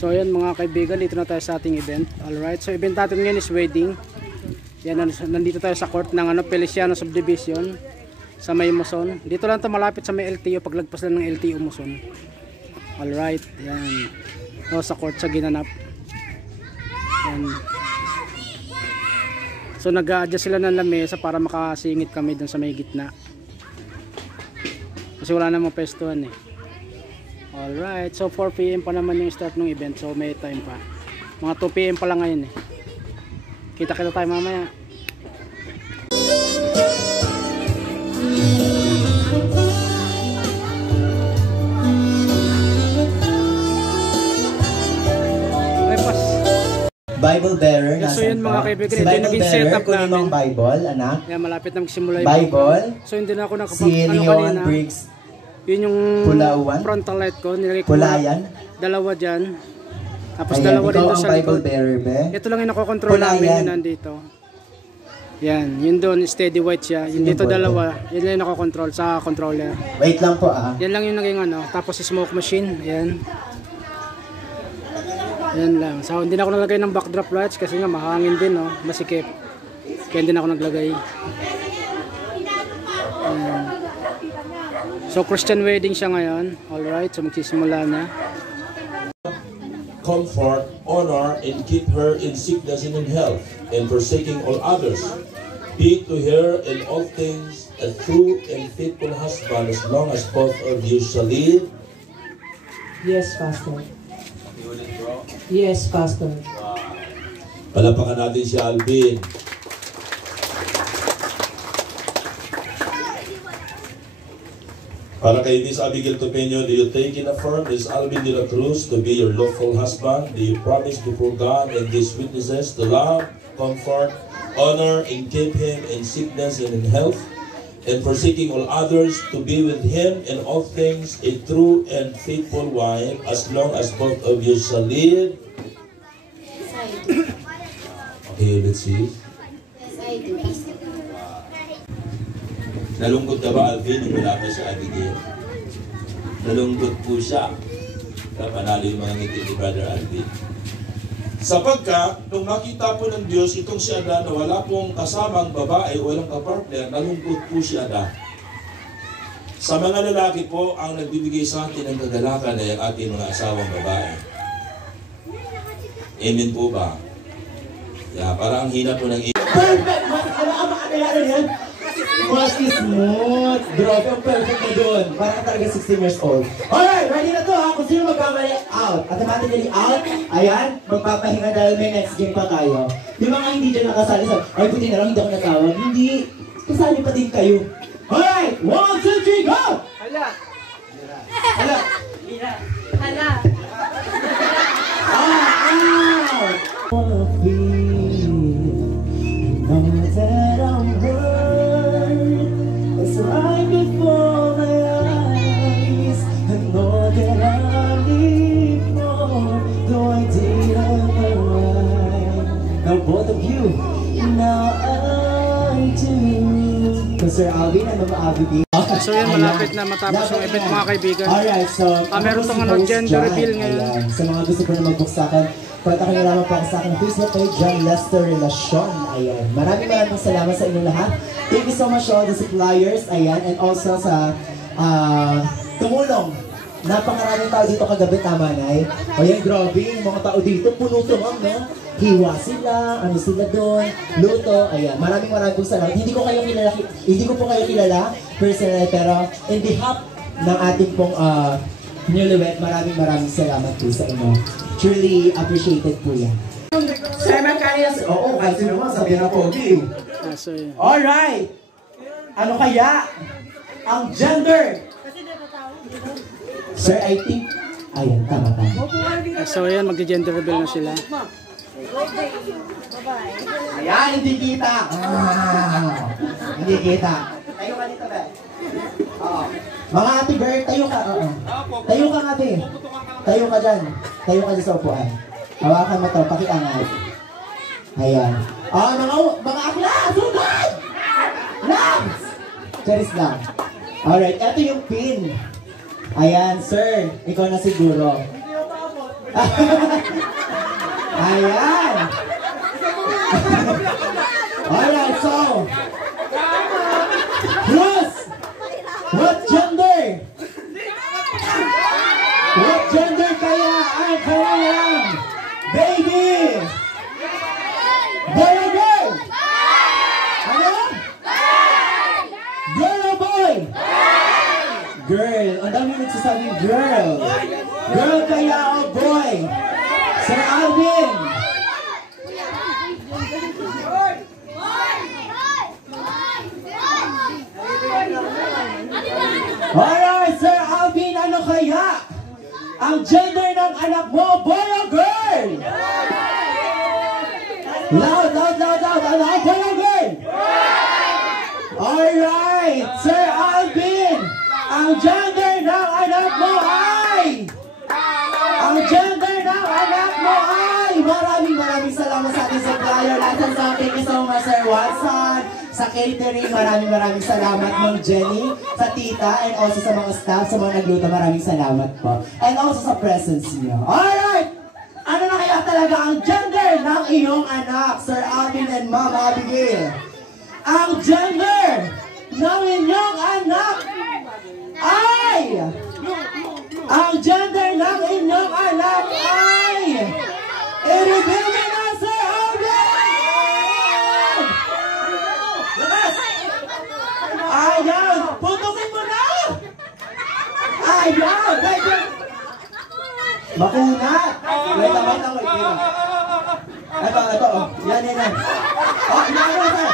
So ayan mga kaibigan, dito na tayo sa ating event. Alright, so event natin ngayon is wedding. Yan, nandito tayo sa court ng Feliciano Subdivision sa may Muson. Dito lang ito malapit sa may LTO, paglagpas lang ng LTO Muson. Alright, yan. O, sa court sa ginanap. Yan. So nag-a-adjust sila ng lamesa para makasingit kami dun sa may gitna. Kasi wala namang pestuhan eh. Alright, so 4 PM pa naman yung start ng event, so may time pa. Mga 2 PM pa lang ngayon eh. Kita-kita tayo mamaya. Bible bearer, so yun mga kaibigan, si Bible bearer, kunin mo ang Bible, anak. Yan, malapit na magsimula yung Bible. So hindi na ako Si Leon Briggs yun yung Pulawan. frontal light ko, nilagay ko Pulayan. Dalawa dyan. Tapos ayan, dalawa dito sa Bible likod. Bearer, be. Ito lang yung nakokontrol namin yun nandito. Yan, yun doon steady white siya. Yung dito dalawa, yun lang yung nakokontrol sa controller. Wait lang po ah. Yan lang yung naging ano. Tapos smoke machine, yan. Yan lang. So hindi na ako naglagay ng backdrop lights kasi nga mahangin din, no? Masikip. Kaya hindi na ako naglagay. Yan. So Christian wedding siya ngayon. Alright, so magsisimula na. Comfort, honor, and keep her in sickness and in health, and forsaking all others. Be to her in all things a true and faithful husband, as long as both of you shall live. Yes, Pastor. Yes, Pastor. Palapakan natin si Alvin. Para kay Miss Abigail Topeño, do you take and affirm Miss Alvin de la Cruz to be your lawful husband? Do you promise before God and these witnesses to love, comfort, honor, and keep him in sickness and in health, and forsaking all others, to be with him in all things a true and faithful wife, as long as both of you shall live? Yes, I do. Okay, let's see. Yes, I do. Nalungkot ka ba, Alvin, yung wala pa si Abigail? Nalungkot po siya. Panalo yung mga ngiti ni Brother Alvin. Sapagkat, nung makita po ng Diyos itong si Ada na wala pong kasamang babae o walang kapartner, nalungkot po si Ada. Sa mga lalaki po, ang nagbibigay sa atin ng kagalakan ay ang ating mga asawang babae. Amen po ba? Yeah, para ang hina po ng Perfect! Ano yan? Mas smooth. Grabe, ang perfect na doon. Parang talaga 16 years old. Alright, ready na to ha. Kung sino magkamali, out. Automatically out. Ayan, magpapahinga dahil may next game pa tayo. Yung mga hindi dyan nakasali sa, ay buti na lang, hindi ako natawag. Hindi. Kasali pa din kayo. Alright, 1, 2, 3, go! Hala! Hala! Hala! Out! Wanna feel, know that I'm hurt. It's right before my eyes. I know that I need more, though I didn't arrive. Now both of you, now I do. Sir Alvin and Mama Abigail. So yan, malapit na matapos yung event mga kaibigan. Alright, so meron tong gender reveal ngayon. Ayan. Sa mga gusto ko na mag-book sa akin, kontakin niyo lamang po ako sa akin Facebook page, John Lester Relacion. Ayan. Maraming salamat sa inyo lahat. Thank you so much to all the suppliers. Ayan. And also sa tumulong. Napakaraming tao dito kagabi, tama na eh. Ayan, grabe. Yung mga tao dito, puno-tumang, no? Hiwa sila, ano sila doon, luto, ayan. Maraming pong salamat. Hindi ko po kayo kilala personally, pero in behalf ng ating pong newlywed, maraming salamat po sa inyo. Truly appreciated po yan. Simon kanina, oo, kahit sino mo, sabi na pogi. Alright! Ano kaya ang gender? Sir, I think, ayan, tama. So ayan, mag-gender reveal na sila. Ayan, hindi kita. Hindi kita. Tayo ka dito, be. Oo. Mga ate Bert, tayo ka. Oo. Tayo ka nga, be. Tayo ka dyan. Tayo ka dyan sa upuan. Hawakan mo to, pakiangat. Ayan. Mga akla, sugad! Labs! Charis lang. Alright, eto yung pin. Ayan, sir. Ikaw na siguro. Ayan. Alright, so. Plus, what gender? What gender kaya ang kanilang baby? Boy or girl? Ano? Girl or boy? Girl. Ang dami nagsasabing girl. Girl kaya o boy? Sir Alvin. Alright, Sir Alvin, ano kaya ang gender ng anak mo, boy or girl? Loud, loud, loud, loud. Ano, boy or girl? Alright, Sir Alvin, ang gender ng anak mo ay... Ang gender ng anak mo ay... Maraming salamat sa ating supplier. Lahat sa thank you so much, Sir Watson. Sa catering, maraming salamat, Ma'am Jenny, sa tita, and also sa mga staff, sa mga nagluto, maraming salamat po. And also sa presence niyo. Alright! Ano na kaya talaga ang gender ng iyong anak, Sir Alvin and Ma'am Abigail? Ang gender ng inyong anak ay... Ang gender ng inyong anak ay... I-reveal mo na, Sir Alvin! Lakas! Ayan! Putukin mo na! Ayan! Makunat! Wait lang. Ito. Yan. Oh, yan. Oh, yan, Sir!